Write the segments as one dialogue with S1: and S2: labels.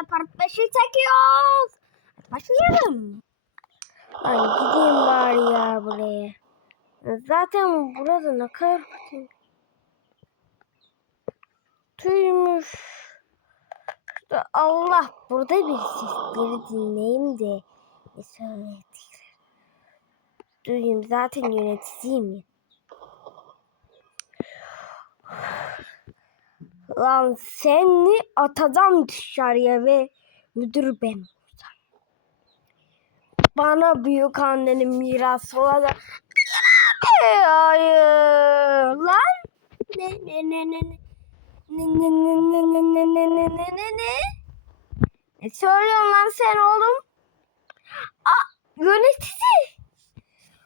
S1: birlikte part 5'i çekiyoruz. Başlayalım. Ay gideyim bari ya buraya. Zaten burada ne kadar kötü. Tüymüş. İşte Allah burada bir sesleri dinleyeyim de ne söyledikler. Duyayım zaten yöneticiyim ya. Lan seni atacağım dışarıya ve müdür ben olacağım. Bana büyük annenin mirası olacak. Hayır lan. Ne ne ne ne ne. Ne ne ne ne ne ne ne ne ne ne ne? Ne söylüyorsun lan sen oğlum? Aa, yönetici.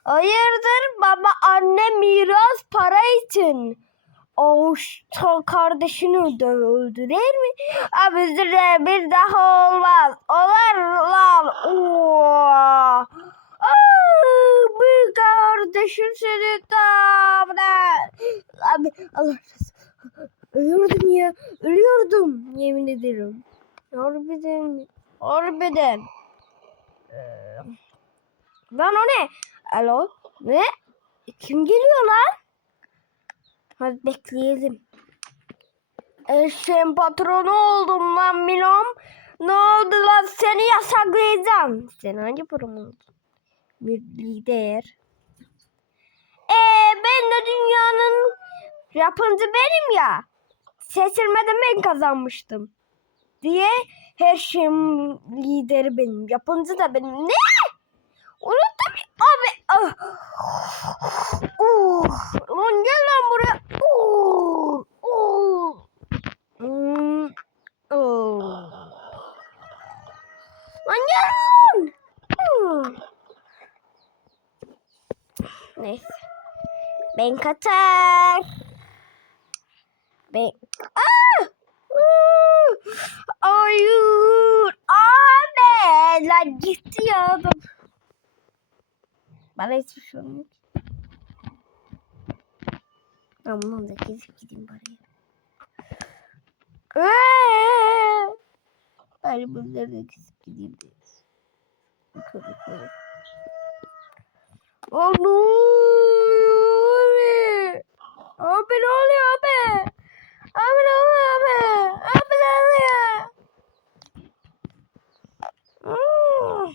S1: Hayırdır baba anne miras para için. O kardeşini de öldürer mi? Abi üzere bir daha olmaz. Olur lan. Oo. Bir kardeşim seni tamam. Abi Allah Ölüyordum ya. Ölüyordum. Yemin ederim. Harbiden. Harbiden. Lan o ne? Alo? Ne? Kim geliyor lan? Hadi bekleyelim. Eşeğin patronu oldum lan Minom. Ne oldu lan seni yasaklayacağım. Sen hangi oldun? Bir lider. Ee, ben de dünyanın yapımcı benim ya. Seçilmede ben kazanmıştım. Diye her şeyin lideri benim. Yapımcı da benim. Ne? Unuttum. Ah. Uh. Gel lan buraya. Uh. Uh. Hmm. Oh. Lan gel lan. Hmm. Neyse. Ben kaçar. Ben... Aa! Uh! Hayır. Abi. Lan gitti ya. Bana hiçbir şey olmuyor ki. Ben bunu da gezip gideyim bari. Bari bunları da gezip gideyim de. Ne oluyor? Abi ne oluyor abi? Abi ne oluyor abi? Abi ne oluyor? Hmm.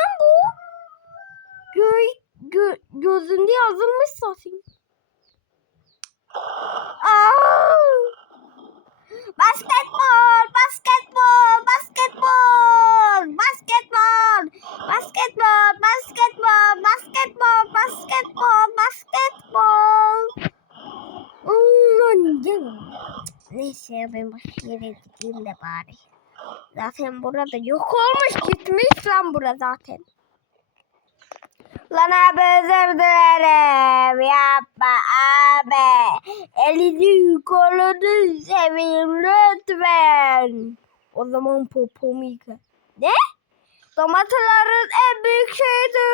S1: yazılmış zaten. Basketbol, basketbol, basketbol, basketbol, basketbol, basketbol, basketbol, basketbol, basketbol. Canım. Neyse ben başka yere gideyim de bari. Zaten burada yok olmuş gitmiş lan bura zaten. Lan abi özür dilerim. Yapma abi. Elini kolunu seveyim lütfen. O zaman popomu yıka. Ne? Domateslerin en büyük şeyidir.